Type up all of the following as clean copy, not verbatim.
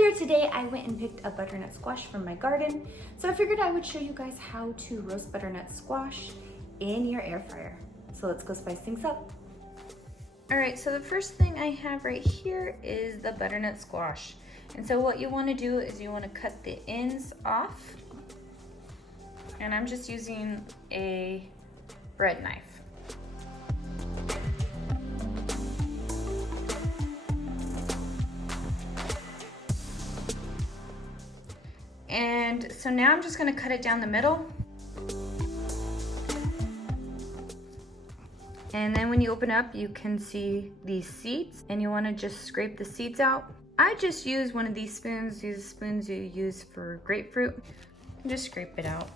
Earlier today, I went and picked a butternut squash from my garden, so I figured I would show you guys how to roast butternut squash in your air fryer. So let's go spice things up. All right, so the first thing I have right here is the butternut squash. And so what you wanna do is you wanna cut the ends off. And I'm just using a bread knife. And so now I'm just gonna cut it down the middle. And then when you open up, you can see these seeds and you wanna just scrape the seeds out. I just use one of these spoons you use for grapefruit, and just scrape it out.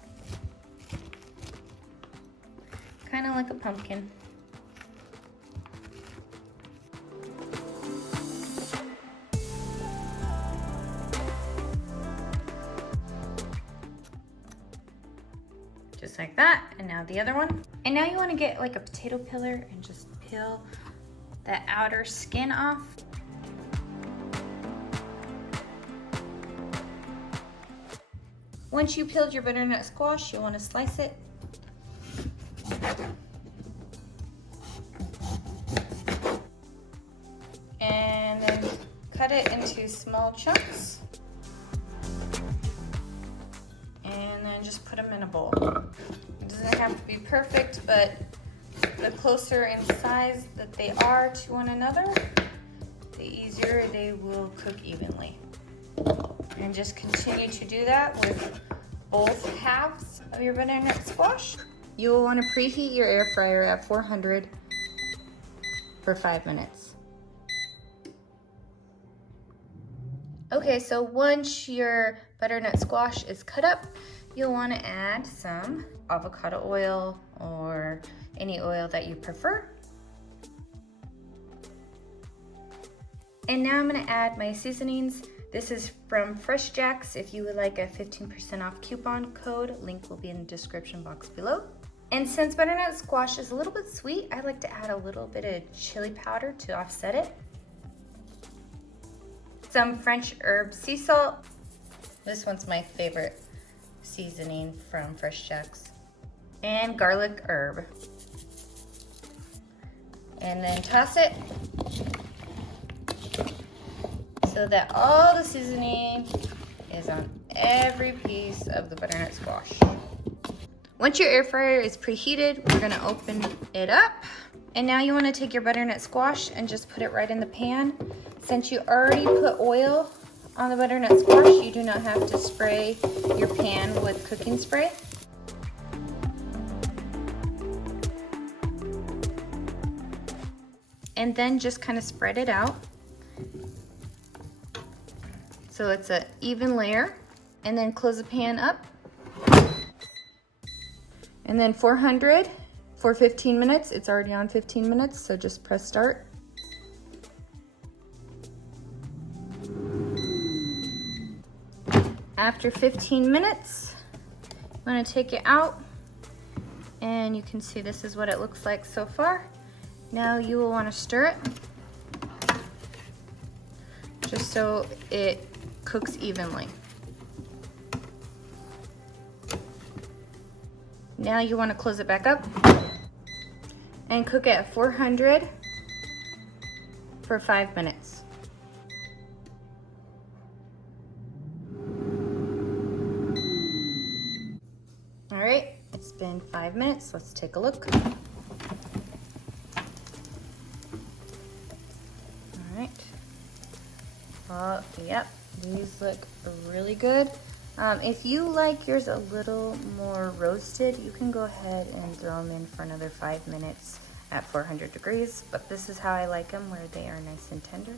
Kind of like a pumpkin. Just like that, and now the other one. And now you want to get like a potato peeler and just peel the outer skin off. Once you peeled your butternut squash, you want to slice it. And then cut it into small chunks. And then just put them in a bowl. It doesn't have to be perfect, but the closer in size that they are to one another, the easier they will cook evenly. And just continue to do that with both halves of your butternut squash. You will want to preheat your air fryer at 400 for 5 minutes. Okay, so once your butternut squash is cut up, you'll want to add some avocado oil or any oil that you prefer. And now I'm going to add my seasonings. This is from FreshJax. If you would like a 15% off coupon code, link will be in the description box below. And since butternut squash is a little bit sweet, I like to add a little bit of chili powder to offset it. Some French herb sea salt. This one's my favorite seasoning from FreshJax. And garlic herb. And then toss it so that all the seasoning is on every piece of the butternut squash. Once your air fryer is preheated, we're gonna open it up. And now you wanna take your butternut squash and just put it right in the pan. Since you already put oil on the butternut squash, you do not have to spray your pan with cooking spray. And then just kind of spread it out so it's an even layer. And then close the pan up. And then 400 for 15 minutes. It's already on 15 minutes, so just press start. After 15 minutes, I'm gonna take it out, and you can see this is what it looks like so far. Now you will want to stir it just so it cooks evenly. Now you want to close it back up and cook it at 400 for 5 minutes. All right, it's been 5 minutes. Let's take a look. All right. Yep, these look really good. If you like yours a little more roasted, you can go ahead and throw them in for another 5 minutes at 400 degrees, but this is how I like them, where they are nice and tender.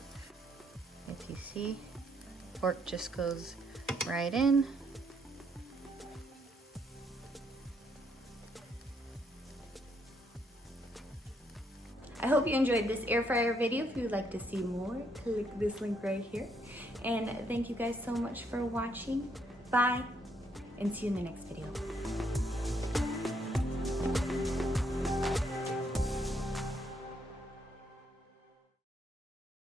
If you see, pork just goes right in. I hope you enjoyed this air fryer video. If you'd like to see more, click this link right here. And thank you guys so much for watching. Bye, and see you in the next video.